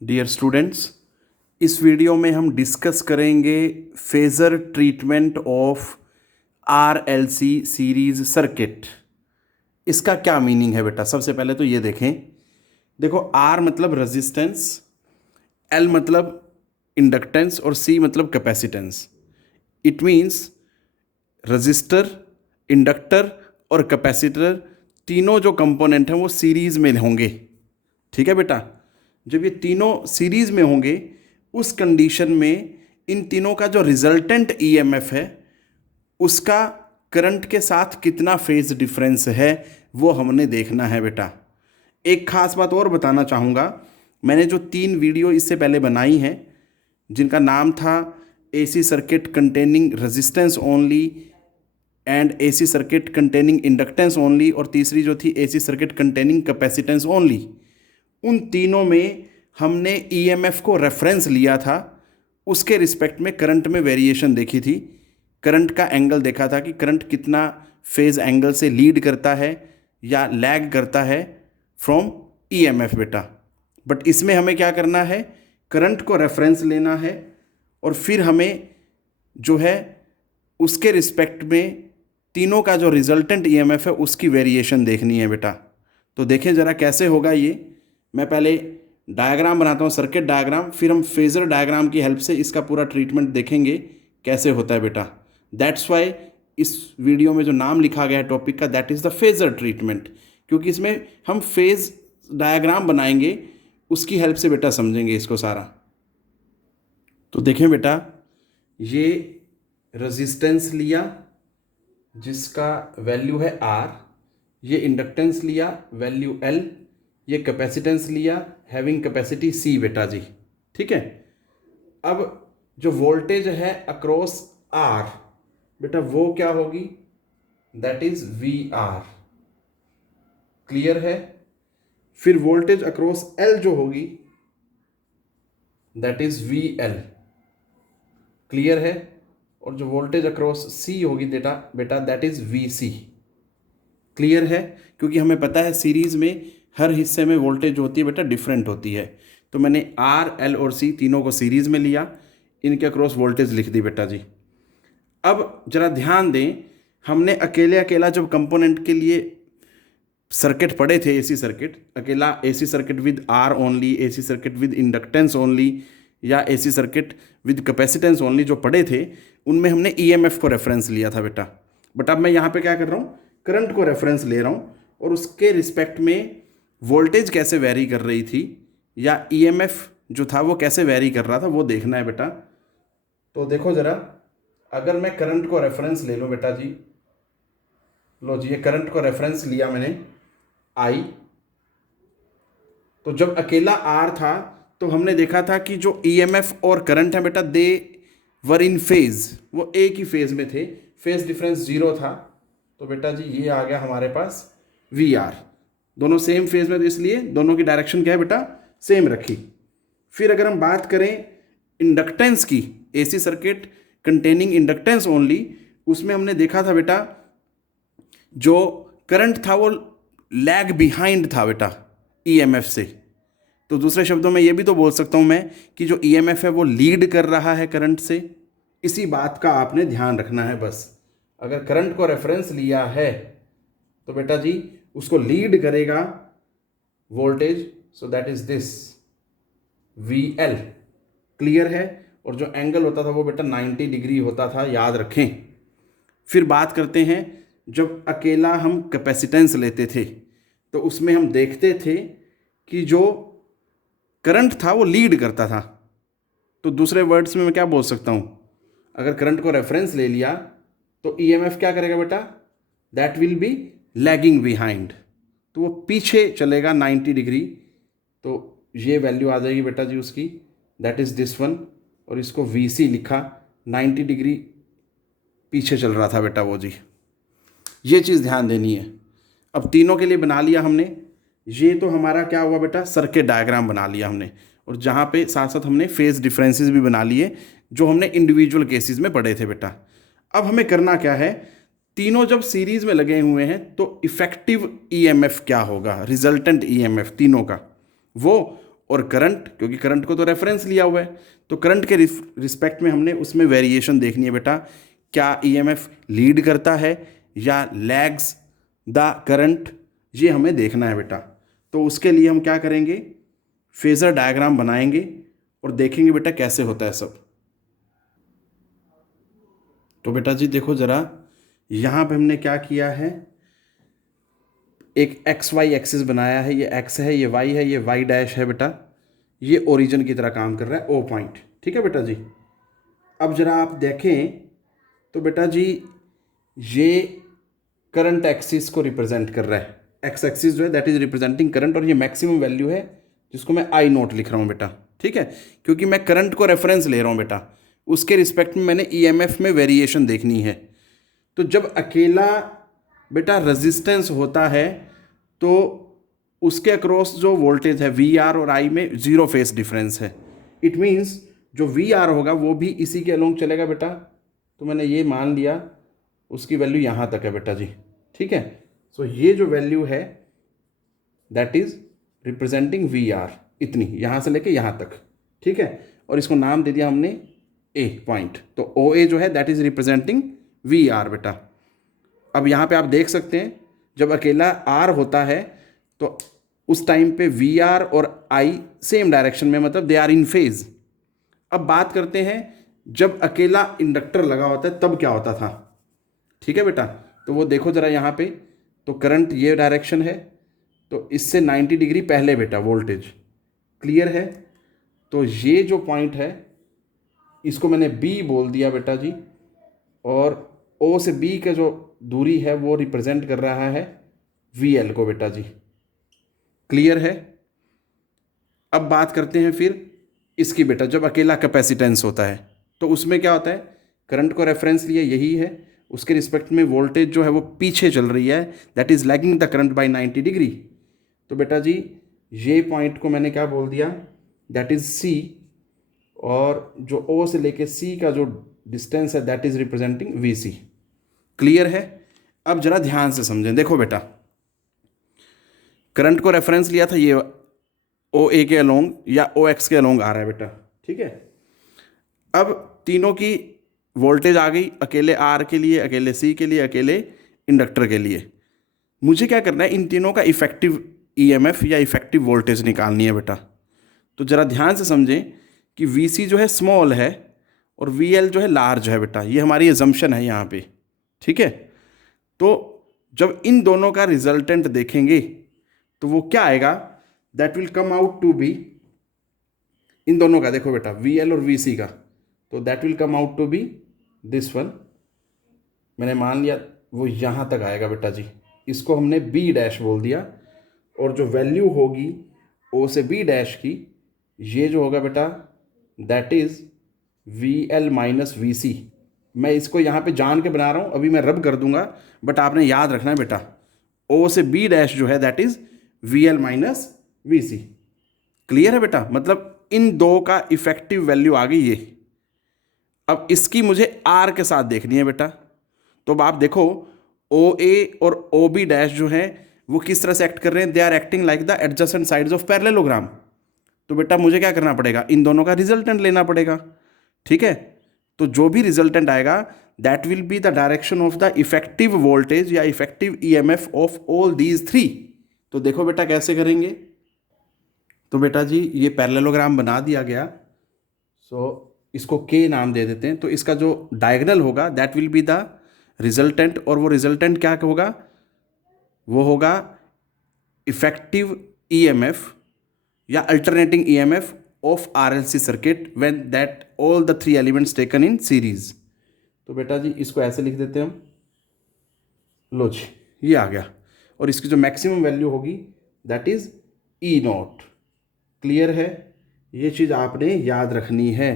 Dear students, इस video में हम डिस्कस करेंगे phasor treatment of RLC series circuit. इसका क्या मीनिंग है बेटा? सबसे पहले तो ये देखें। देखो, आर मतलब रेजिस्टेंस, एल मतलब इंडक्टेंस और सी मतलब capacitance. It means register, inductor और कैपेसिटर तीनों जो कंपोनेंट हैं वो सीरीज़ में होंगे। ठीक है बेटा? जब ये तीनों सीरीज़ में होंगे उस कंडीशन में इन तीनों का जो रिजल्टेंट ईएमएफ है उसका करंट के साथ कितना फेज डिफरेंस है वो हमने देखना है बेटा। एक खास बात और बताना चाहूँगा, मैंने जो 3 वीडियो इससे पहले बनाई हैं जिनका नाम था AC circuit containing resistance only and AC circuit containing inductance only, और तीसरी जो थी AC circuit containing capacitance only, उन तीनों में हमने ईएमएफ को रेफरेंस लिया था। उसके रिस्पेक्ट में करंट में वेरिएशन देखी थी, करंट का एंगल देखा था कि करंट कितना फेज एंगल से लीड करता है या लैग करता है फ्रॉम ईएमएफ बेटा। बट इसमें हमें क्या करना है, करंट को रेफरेंस लेना है और फिर हमें जो है उसके रिस्पेक्ट में तीनों का जो रिजल्टेंट ईएमएफ है उसकी वेरिएशन देखनी है बेटा। तो देखें ज़रा कैसे होगा ये। मैं पहले डायग्राम बनाता हूँ, सर्किट डायग्राम, फिर हम फेज़र डायग्राम की हेल्प से इसका पूरा ट्रीटमेंट देखेंगे कैसे होता है बेटा। दैट्स वाई इस वीडियो में जो नाम लिखा गया है टॉपिक का, that is the phasor treatment, क्योंकि इसमें हम फेज़ डायग्राम बनाएंगे, उसकी हेल्प से बेटा समझेंगे इसको सारा। तो देखें बेटा, ये रेजिस्टेंस लिया जिसका वैल्यू है आर, ये इंडक्टेंस लिया वैल्यू एल, ये कैपेसिटेंस लिया हैविंग कैपेसिटी सी बेटा जी। ठीक है? अब जो वोल्टेज है अक्रॉस आर बेटा वो क्या होगी? That is V R. Clear है? फिर वोल्टेज अक्रॉस एल जो होगी that is V L. Clear है? और जो वोल्टेज अक्रॉस सी होगी बेटा that is V C. Clear है? क्योंकि हमें पता है सीरीज में हर हिस्से में वोल्टेज जो होती है बेटा डिफरेंट होती है। तो मैंने आर, एल और सी तीनों को सीरीज में लिया, इनके अक्रॉस वोल्टेज लिख दी बेटा जी। अब जरा ध्यान दें, हमने अकेले अकेला जब कंपोनेंट के लिए सर्किट पढ़े थे, एसी सर्किट, अकेला AC circuit with R only, AC circuit with inductance only या AC circuit with capacitance only जो पढ़े थे, उनमें हमने ईएमएफ को रेफरेंस लिया था बेटा। बट अब मैं यहाँ पे क्या कर रहा हूँ, करंट को रेफरेंस ले रहा हूँ और उसके रिस्पेक्ट में वोल्टेज कैसे वेरी कर रही थी या ईएमएफ जो था वो कैसे वेरी कर रहा था वो देखना है बेटा। तो देखो ज़रा, अगर मैं करंट को रेफरेंस ले लूँ बेटा जी, लो जी, ये करंट को रेफरेंस लिया मैंने आई, तो जब अकेला आर था तो हमने देखा था कि जो ईएमएफ और करंट है बेटा दे वर इन फेज, वो एक ही फेज में थे, फेज डिफरेंस 0 था। तो बेटा जी ये आ गया हमारे पास वी आर, दोनों सेम फेज में, तो इसलिए दोनों की डायरेक्शन क्या है बेटा, सेम रखी। फिर अगर हम बात करें इंडक्टेंस की, AC circuit containing inductance only, उसमें हमने देखा था बेटा जो करंट था वो लैग बिहाइंड था बेटा ईएमएफ से। तो दूसरे शब्दों में ये भी तो बोल सकता हूँ मैं कि जो ईएमएफ है वो लीड कर रहा है करंट से। इसी बात का आपने ध्यान रखना है बस। अगर करंट को रेफरेंस लिया है तो बेटा जी उसको लीड करेगा voltage, so that is this we L. Clear है? और जो एंगल होता था वो बेटा 90 डिग्री होता था, याद रखें। फिर बात करते हैं, जब अकेला हम कैपेसिटेंस लेते थे तो उसमें हम देखते थे कि जो करंट था वो लीड करता था। तो दूसरे वर्ड्स में मैं क्या बोल सकता हूँ, अगर करंट को रेफरेंस ले लिया तो ईएमएफ क्या करेगा बेटा, that will B lagging behind, तो वो पीछे चलेगा 90 डिग्री। तो ये वैल्यू आ जाएगी बेटा जी उसकी, दैट इज़ दिस वन, और इसको वीसी लिखा, 90 डिग्री पीछे चल रहा था बेटा वो जी। ये चीज़ ध्यान देनी है। अब तीनों के लिए बना लिया हमने, ये तो हमारा क्या हुआ बेटा, सर्किट डायग्राम बना लिया हमने, और जहाँ पे साथ साथ हमने फेज डिफरेंसेस भी बना लिए जो हमने इंडिविजुअल केसेस में पढ़े थे बेटा। अब हमें करना क्या है, तीनों जब सीरीज में लगे हुए हैं तो इफेक्टिव ईएमएफ क्या होगा, रिजल्टेंट ईएमएफ तीनों का, वो और करंट, क्योंकि करंट को तो रेफरेंस लिया हुआ है, तो करंट के रिस्पेक्ट में हमने उसमें वेरिएशन देखनी है बेटा। क्या ईएमएफ लीड करता है या लैग्स द करंट, ये हमें देखना है बेटा। तो उसके लिए हम क्या करेंगे, फेजर डायग्राम बनाएंगे और देखेंगे बेटा कैसे होता है सब। तो बेटा जी देखो ज़रा, यहाँ पे हमने क्या किया है, एक एक्स वाई एक्सिस बनाया है, ये एक्स है, ये वाई है, ये वाई डैश है बेटा, ये ओरिजिन की तरह काम कर रहा है, ओ पॉइंट। ठीक है बेटा जी। अब ज़रा आप देखें तो बेटा जी ये करंट एक्सिस को रिप्रेजेंट कर रहा है, एक्स एक्सिस जो है दैट इज रिप्रेजेंटिंग करंट, और ये मैक्सिमम वैल्यू है जिसको मैं आई नोट लिख रहा हूँ बेटा। ठीक है, क्योंकि मैं करंट को रेफरेंस ले रहा हूँ बेटा, उसके रिस्पेक्ट में मैंने ईएमएफ में वेरिएशन देखनी है। तो जब अकेला बेटा रेजिस्टेंस होता है तो उसके अक्रॉस जो वोल्टेज है वी आर और आई में जीरो फेस डिफरेंस है। इट मीन्स जो वी आर होगा वो भी इसी के अलोंग चलेगा बेटा। तो मैंने ये मान लिया उसकी वैल्यू यहाँ तक है बेटा जी। ठीक है, सो ये जो वैल्यू है that is representing V R, इतनी यहाँ से लेके यहाँ तक। ठीक है, और इसको नाम दे दिया हमने ए पॉइंट। तो ओ ए जो है that is representing V R बेटा। अब यहाँ पे आप देख सकते हैं जब अकेला आर होता है तो उस टाइम पे वी आर और आई सेम डायरेक्शन में, मतलब दे आर इन फेज। अब बात करते हैं जब अकेला इंडक्टर लगा होता है तब क्या होता था। ठीक है बेटा, तो वो देखो ज़रा यहाँ पे, तो करंट ये डायरेक्शन है, तो इससे 90 डिग्री पहले बेटा वोल्टेज क्लियर है। तो ये जो पॉइंट है इसको मैंने बी बोल दिया बेटा जी, और ओ से बी का जो दूरी है वो रिप्रेजेंट कर रहा है वी एल को बेटा जी। क्लियर है। अब बात करते हैं फिर इसकी बेटा, जब अकेला कैपेसिटेंस होता है तो उसमें क्या होता है, करंट को रेफरेंस लिया यही है, उसके रिस्पेक्ट में वोल्टेज जो है वो पीछे चल रही है, that is lagging the current bye 90 degree. तो बेटा जी ये पॉइंट को मैंने क्या बोल दिया, दैट इज सी, और जो ओ से लेके सी का जो डिस्टेंस है that is representing V C. Clear है। अब जरा ध्यान से समझें, देखो बेटा करंट को रेफरेंस लिया था ये ओ ए के अलोंग या ओ एक्स के अलोंग आ रहा है बेटा। ठीक है, अब तीनों की वोल्टेज आ गई, अकेले आर के लिए, अकेले सी के लिए, अकेले इंडक्टर के लिए। मुझे क्या करना है, इन तीनों का इफेक्टिव ईएमएफ या इफेक्टिव वोल्टेज निकालनी है बेटा। तो ज़रा ध्यान से समझें कि वी सी जो है स्मॉल है और वी एल जो है लार्ज है बेटा, ये हमारी एजम्पशन है यहाँ पे। ठीक है, तो जब इन दोनों का रिजल्टेंट देखेंगे तो वो क्या आएगा, that will come out to be, इन दोनों का देखो बेटा वी एल और वी सी का, तो that will come out to be this one. मैंने मान लिया वो यहाँ तक आएगा बेटा जी, इसको हमने बी डैश बोल दिया, और जो वैल्यू होगी ओ से बी डैश की, ये जो होगा बेटा that is V L minus V C. मैं इसको यहाँ पे जान के बना रहा हूँ, अभी मैं रब कर दूंगा, बट आपने याद रखना है बेटा ओ से बी डैश जो है that is V L minus V C. Clear है बेटा, मतलब इन दो का इफेक्टिव वैल्यू आ गई ये। अब इसकी मुझे आर के साथ देखनी है बेटा। तो अब आप देखो ओ ए और ओ बी डैश जो है वो किस तरह से एक्ट कर रहे हैं, they are acting like the adjacent sides of parallelogram. तो बेटा मुझे क्या करना पड़ेगा, इन दोनों का रिजल्टेंट लेना पड़ेगा। ठीक है, तो जो भी रिजल्टेंट आएगा that will be the direction of the effective voltage या effective EMF of all these three. तो देखो बेटा कैसे करेंगे। तो बेटा जी ये पैरेललोग्राम बना दिया गया, सो इसको के नाम दे देते हैं। तो इसका जो डायगोनल होगा that will be the resultant, और वो रिजल्टेंट क्या होगा, वो होगा इफेक्टिव ईएमएफ या alternating EMF of RLC circuit when that all the three elements taken in series. तो बेटा जी इसको ऐसे लिख देते हैं हम, लो जी ये आ गया, और इसकी जो मैक्सिमम वैल्यू होगी that is E not. Clear है, ये चीज़ आपने याद रखनी है।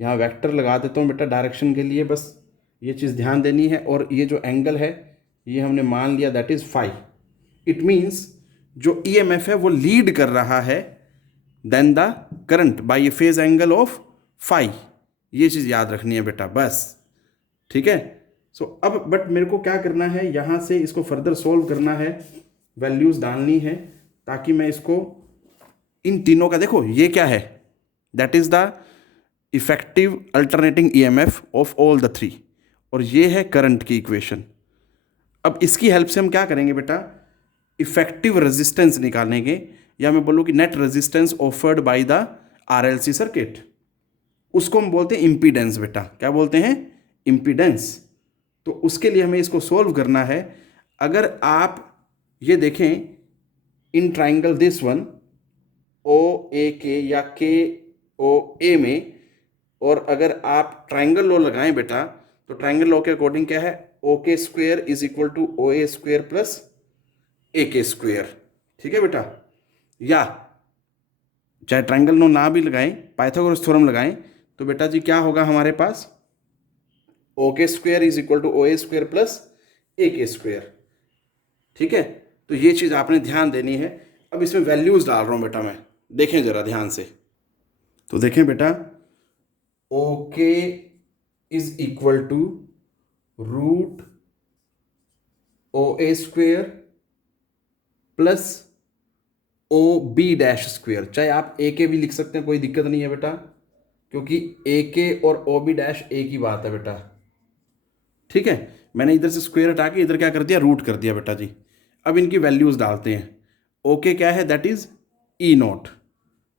यहाँ वेक्टर लगा देता हूँ बेटा डायरेक्शन के लिए, बस ये चीज़ ध्यान देनी है। और ये जो एंगल है ये हमने मान लिया that is phi. It means जो ईएमएफ है वो लीड कर रहा है then the current by a phase angle of phi. ये चीज़ याद रखनी है बेटा बस। ठीक है, सो अब बट मेरे को क्या करना है, यहाँ से इसको फर्दर सोल्व करना है, वैल्यूज़ डालनी है ताकि मैं इसको इन तीनों का देखो ये क्या है, that is the effective alternating EMF of all the three, और ये है करंट की इक्वेशन। अब इसकी हेल्प से हम क्या करेंगे बेटा, इफेक्टिव रेजिस्टेंस निकालेंगे, या मैं बोलूँ कि net resistance offered by the RLC circuit, उसको हम बोलते हैं इम्पीडेंस बेटा। क्या बोलते हैं, इम्पीडेंस। तो उसके लिए हमें इसको सोल्व करना है। अगर आप ये देखें इन ट्राइंगल दिस वन ओ ए के या के ओ ए में, और अगर आप ट्राइंगल लॉ लगाएं बेटा, तो ट्राइंगल लॉ के अकॉर्डिंग क्या है, O K square is equal to O A square plus A K square. ठीक है बेटा, या चाहे ट्राइंगल लॉ ना भी लगाएं, पाइथागोरस थ्योरम लगाएं, तो बेटा जी क्या होगा हमारे पास, O K square is equal to O A square plus A K square. ठीक है, तो ये चीज़ आपने ध्यान देनी है। अब इसमें वैल्यूज डाल रहा हूँ बेटा मैं, देखें जरा ध्यान से। तो देखें बेटा, O K is equal to root O A square plus O B dash square. चाहे आप ए के भी लिख सकते हैं, कोई दिक्कत नहीं है बेटा, क्योंकि ए के और ओ बी डैश एक ही बात है बेटा। ठीक है, मैंने इधर से स्क्वेयर हटा के इधर क्या कर दिया, रूट कर दिया बेटा जी। अब इनकी वैल्यूज डालते हैं। ओके क्या है, दैट इज ई नॉट।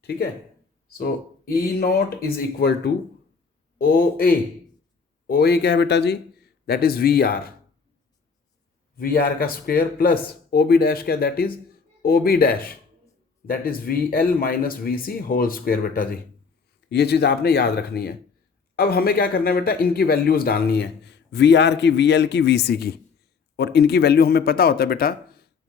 ठीक है, so E naught is equal to O A. O A क्या है बेटा जी, that is V R, V R का square plus O B dash क्या, that is O B dash, that is V L minus V C whole square बेटा जी। ये चीज़ आपने याद रखनी है। अब हमें क्या करना है बेटा, इनकी वैल्यूज डालनी है, वी आर की, वी एल की, वी सी की, और इनकी वैल्यू हमें पता होता है बेटा।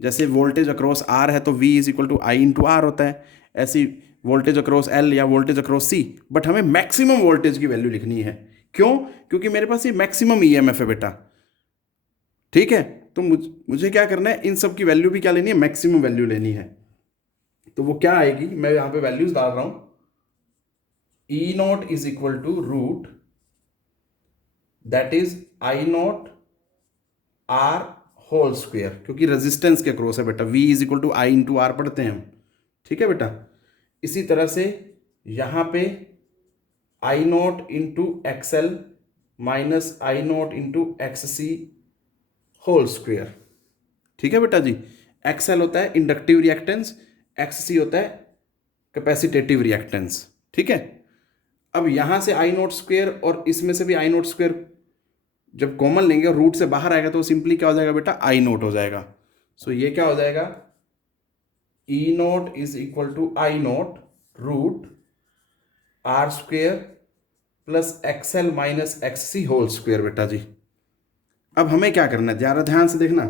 जैसे वोल्टेज अक्रॉस आर है तो V is equal to I into R होता है, ऐसी वोल्टेज अक्रॉस एल या वोल्टेज अक्रॉस सी, बट हमें मैक्सिमम वोल्टेज की वैल्यू लिखनी है। क्यों, क्योंकि मेरे पास ये मैक्सिमम ईएमएफ है बेटा। ठीक है, तो मुझे क्या करना है, इन सब की वैल्यू भी क्या लेनी है, मैक्सिमम वैल्यू लेनी है। तो वो क्या आएगी, मैं यहां पे वैल्यूज डाल रहा हूं, E naught is equal to root, that is I naught R whole square, क्योंकि रेजिस्टेंस के क्रॉस है बेटा, V is equal to I into R पढ़ते हैं हम। ठीक है बेटा, इसी तरह से यहां पे I naught into XL minus I naught into X C whole square. ठीक है बेटा जी, एक्सएल होता है इंडक्टिव रिएक्टेंस, एक्स सी होता है कैपेसिटेटिव रिएक्टेंस। ठीक है, अब यहां से आई नॉट स्क्वेयर और इसमें से भी आई नॉट स्क्वेयर जब कॉमन लेंगे और रूट से बाहर आएगा तो सिंपली क्या हो जाएगा बेटा, आई नोट हो जाएगा। सो ये क्या हो जाएगा, E naught is equal to I naught root R square plus XL minus X C whole square बेटा जी। अब हमें क्या करना है, ज़रा ध्यान से देखना,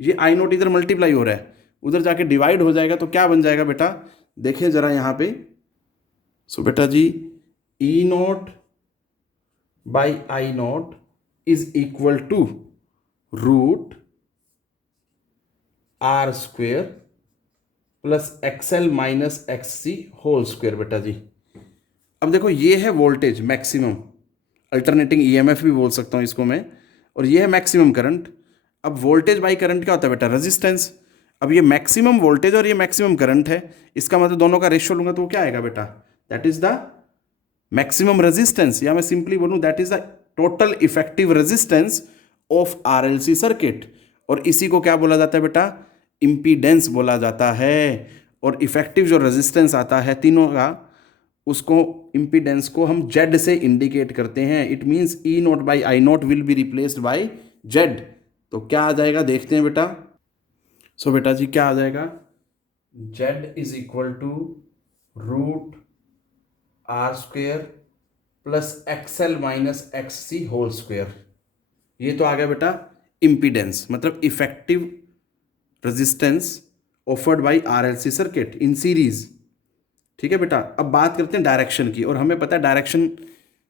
ये आई नोट इधर मल्टीप्लाई हो रहा है, उधर जाके डिवाइड हो जाएगा, तो क्या बन जाएगा बेटा, देखें जरा यहाँ पे। सो बेटा जी, E naught by I naught is equal to root R square plus XL minus X C whole square बेटा जी। अब देखो ये है वोल्टेज मैक्सिमम, अल्टरनेटिंग ईएमएफ भी बोल सकता हूँ इसको मैं, और ये है मैक्सिमम करंट। अब वोल्टेज बाई करंट क्या होता है बेटा, रेजिस्टेंस। अब ये मैक्सिमम वोल्टेज और ये मैक्सिमम करंट है, इसका मतलब दोनों का रेशियो लूंगा तो वो क्या आएगा बेटा, that is the maximum resistance, या मैं सिंपली बोलूं that is the total effective resistance of RLC circuit. और इसी को क्या बोला जाता है बेटा, इम्पीडेंस बोला जाता है। और इफेक्टिव जो रेजिस्टेंस आता है तीनों का, उसको इम्पीडेंस को हम जेड से इंडिकेट करते हैं। It means E naught by I note will be replaced by Z. तो क्या आ जाएगा, देखते हैं बेटा। सो बेटा जी क्या आ जाएगा, Z is equal to root R square plus XL minus X C whole square. ये तो आ गया बेटा इम्पीडेंस, मतलब effective resistance offered by RLC circuit in series. ठीक है बेटा, अब बात करते हैं डायरेक्शन की, और हमें पता है डायरेक्शन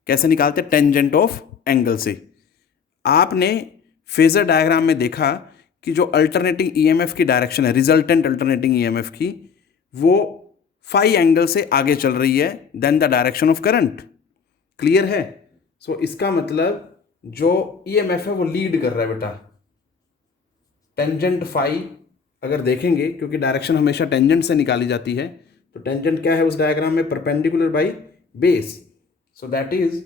कैसे निकालते हैं, टेंजेंट ऑफ एंगल से। आपने फेजर डायग्राम में देखा कि जो अल्टरनेटिंग ईएमएफ की डायरेक्शन है, रिजल्टेंट अल्टरनेटिंग ईएमएफ की, वो फाई एंगल से आगे चल रही है then the direction of current. Clear है? सो इसका मतलब जो ईएमएफ है वो लीड कर रहा है बेटा। टेंजेंट फाई अगर देखेंगे, क्योंकि डायरेक्शन हमेशा टेंजेंट से निकाली जाती है, तो टेंजेंट क्या है उस डायग्राम में, perpendicular by base, so that is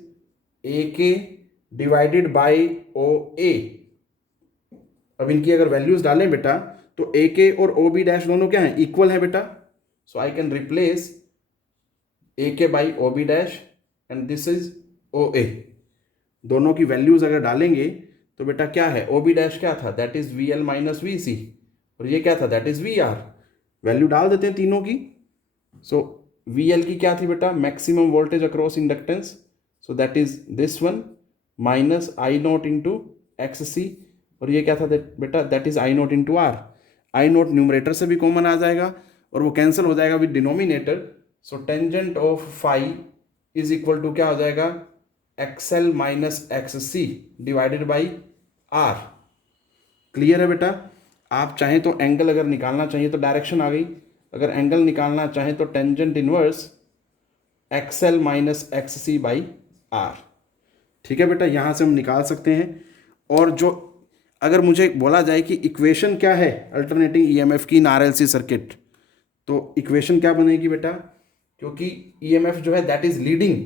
a के डिवाइडेड बाई ओ ए। अब इनकी अगर वैल्यूज डालें बेटा तो ए के और ओ बी डैश दोनों क्या है, इक्वल है बेटा, सो आई कैन रिप्लेस ए के by O B dash and this is O A. दोनों की वैल्यूज अगर डालेंगे तो बेटा क्या है, ओ बी डैश क्या था, that is V L minus V C, और ये क्या था, that is V R. Value डाल देते हैं तीनों की। सो वी एल की क्या थी बेटा, maximum voltage across inductance, so that is this one minus I naught into X C, और ये क्या था बेटा, that is I naught into R. I naught numerator से भी कॉमन आ जाएगा और वो कैंसिल हो जाएगा with denominator, so tangent of phi is equal to क्या हो जाएगा, XL minus X C divided by R. Clear है बेटा। आप चाहें तो एंगल अगर निकालना चाहिए तो डायरेक्शन आ गई, अगर एंगल निकालना चाहें तो tangent inverse XL minus X C by R. ठीक है बेटा, यहाँ से हम निकाल सकते हैं। और जो अगर मुझे बोला जाए कि इक्वेशन क्या है अल्टरनेटिंग ईएमएफ की इन आरएलसी सर्किट, तो इक्वेशन क्या बनेगी बेटा, क्योंकि ईएमएफ जो है that is leading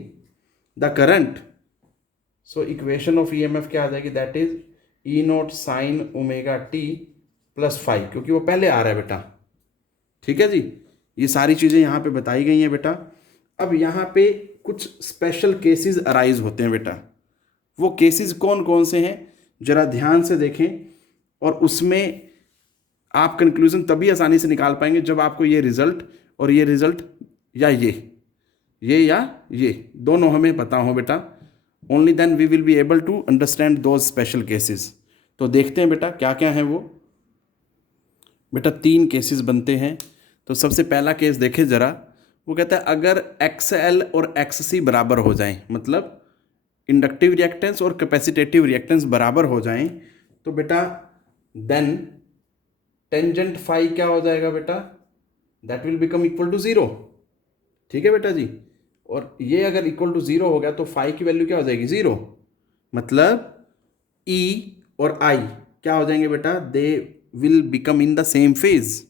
the current, so equation of EMF क्या आ जाएगी, that is E note sine omega T plus five, क्योंकि वो पहले आ रहा है बेटा। ठीक है जी, ये सारी चीज़ें यहाँ पे बताई गई हैं बेटा। अब यहाँ पे कुछ स्पेशल केसेस अराइज होते हैं बेटा, वो केसेस कौन कौन से हैं जरा ध्यान से देखें, और उसमें आप कंक्लूजन तभी आसानी से निकाल पाएंगे जब आपको ये रिजल्ट और ये रिजल्ट या ये दोनों हमें पता हो बेटा, only then we will be able to understand those special cases. तो देखते हैं बेटा क्या क्या हैं वो। बेटा 3 केसेस बनते हैं। तो सबसे पहला केस देखें ज़रा, वो कहता है अगर एक्स एल और एक्स सी बराबर हो जाएं, मतलब इंडक्टिव रिएक्टेंस और कैपेसिटेटिव रिएक्टेंस बराबर हो जाएं, तो बेटा देन टेंजेंट फाई क्या हो जाएगा बेटा, that will become equal to 0। ठीक है बेटा जी, और ये अगर इक्वल टू 0 हो गया तो फाई की वैल्यू क्या हो जाएगी, 0। मतलब E और I क्या हो जाएंगे बेटा, they will become in the same phase,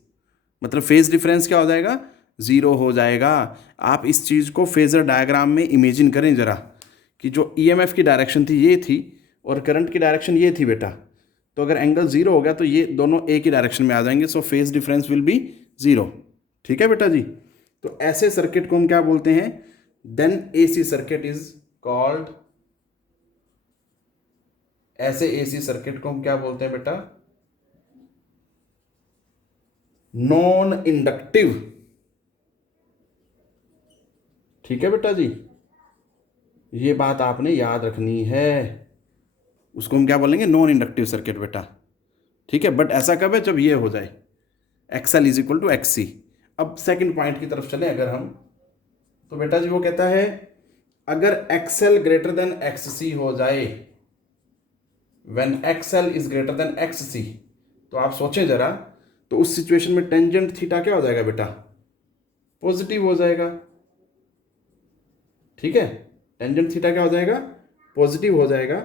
मतलब फेज डिफरेंस क्या हो जाएगा, 0 हो जाएगा। आप इस चीज़ को फेजर डायग्राम में इमेजिन करें ज़रा, कि जो EMF की डायरेक्शन थी ये थी और करंट की डायरेक्शन ये थी बेटा, तो अगर एंगल 0 हो गया तो ये दोनों एक ही डायरेक्शन में आ जाएंगे, so phase difference will be 0। ठीक है बेटा जी, तो ऐसे सर्किट को हम क्या बोलते हैं, then AC circuit is called, ऐसे AC सर्किट को हम क्या बोलते हैं बेटा, नॉन इंडक्टिव। ठीक है बेटा जी, ये बात आपने याद रखनी है, उसको हम क्या बोलेंगे, नॉन इंडक्टिव सर्किट बेटा। ठीक है, बट ऐसा कब है, जब ये हो जाए XL is equal to XC। अब सेकंड पॉइंट की तरफ चलें अगर हम, तो बेटा जी वो कहता है अगर XL ग्रेटर देन XC हो जाए, when XL is greater than XC, तो आप सोचें जरा, तो उस सिचुएशन में टेंजेंट थीटा क्या हो जाएगा बेटा, पॉजिटिव हो जाएगा। ठीक है, टेंजेंट थीटा क्या हो जाएगा, पॉजिटिव हो जाएगा।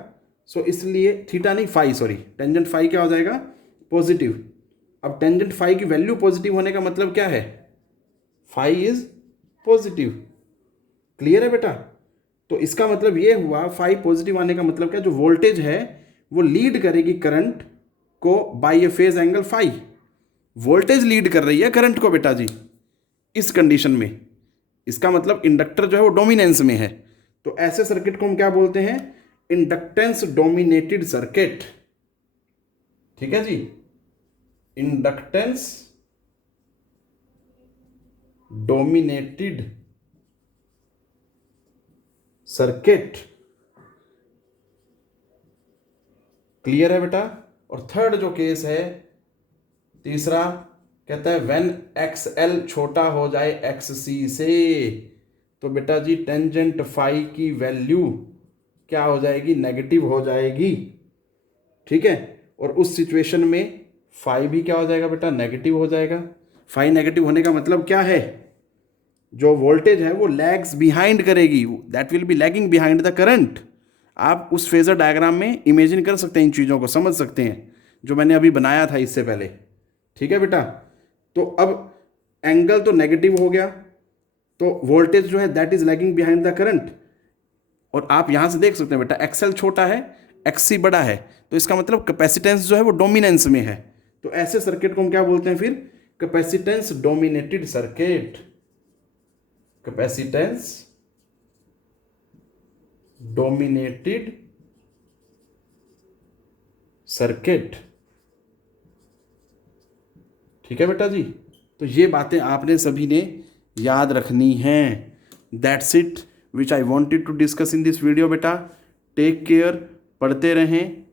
सो इसलिए थीटा नहीं फाई, सॉरी, टेंजेंट फाई क्या हो जाएगा, पॉजिटिव। अब टेंजेंट फाई की वैल्यू पॉजिटिव होने का मतलब क्या है, फाई इज पॉजिटिव। क्लियर है बेटा, तो इसका मतलब ये हुआ, फाई पॉजिटिव आने का मतलब क्या, जो वोल्टेज है वो लीड करेगी करंट को by a phase angle phi. Voltage lead कर रही है करंट को बेटा जी इस कंडीशन में, इसका मतलब इंडक्टर जो है वो डोमिनेंस में है। तो ऐसे सर्किट को हम क्या बोलते हैं, इंडक्टेंस डोमिनेटेड सर्किट। ठीक है जी, इंडक्टेंस डोमिनेटेड सर्किट। क्लियर है बेटा। और थर्ड जो केस है, तीसरा कहता है व्हेन XL छोटा हो जाए XC से, तो बेटा जी टेंजेंट फाई की वैल्यू क्या हो जाएगी, नेगेटिव हो जाएगी। ठीक है, और उस सिचुएशन में फाई भी क्या हो जाएगा बेटा, नेगेटिव हो जाएगा। फाई नेगेटिव होने का मतलब क्या है, जो वोल्टेज है वो लैग्स बिहाइंड करेगी, that will B lagging behind the current. आप उस फेजर डायग्राम में इमेजिन कर सकते हैं, इन चीज़ों को समझ सकते हैं जो मैंने अभी बनाया था इससे पहले। ठीक है बेटा, तो अब एंगल तो नेगेटिव हो गया, तो वोल्टेज जो है that is lagging behind the current. और आप यहां से देख सकते हैं बेटा, एक्सएल छोटा है, एक्ससी बड़ा है, तो इसका मतलब कैपेसिटेंस जो है वो डोमिनेंस में है। तो ऐसे सर्किट को हम क्या बोलते हैं फिर? Capacitance dominated circuit. Capacitance dominated circuit. ठीक है बेटा जी, तो ये बातें आपने सभी ने याद रखनी हैं। That's it which I wanted to discuss in this video बेटा। टेक केयर, पढ़ते रहें,